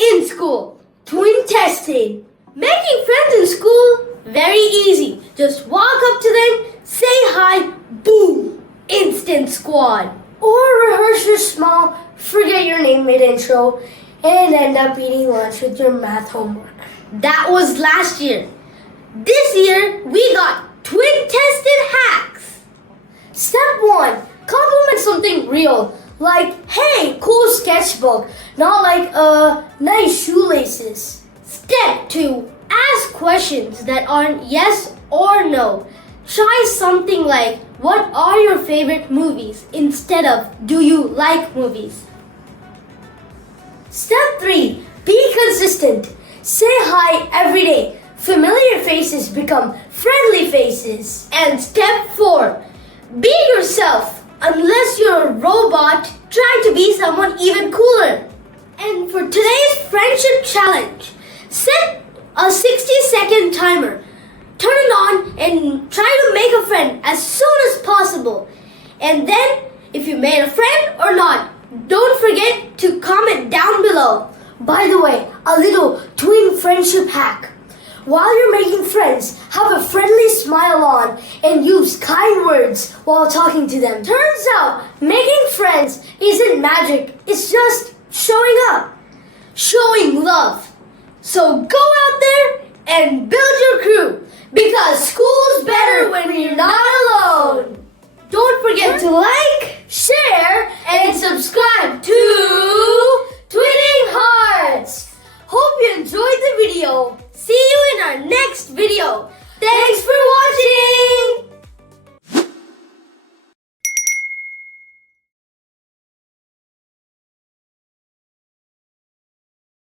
In school, twin testing. Making friends in school, very easy. Just walk up to them, say hi, boom, instant squad. Or rehearse your small, forget your name mid-intro, and end up eating lunch with your math homework. That was last year. This year, we got twin-tested hacks. Step 1, compliment something real. Like, hey, cool sketchbook. Not like, nice shoelaces. Step 2, ask questions that aren't yes or no. Try something like, what are your favorite movies? Instead of, do you like movies? Step 3, be consistent. Say hi every day. Familiar faces become friendly faces. And step 4, be yourself. Unless you're a robot, try to be someone even cooler. And for today's friendship challenge, set a 60-second timer. Turn it on and try to make a friend as soon as possible. And then, if you made a friend or not, don't forget to comment down below. By the way, a little twin friendship hack. While you're making friends, have a friendly smile on and use kind words while talking to them. Turns out, making friends isn't magic, it's just showing up. Showing love. So go out there and build your crew, because school's better when you're not alone. Don't forget to like, share, and subscribe to Twinning Hearts. Hope you enjoyed the video.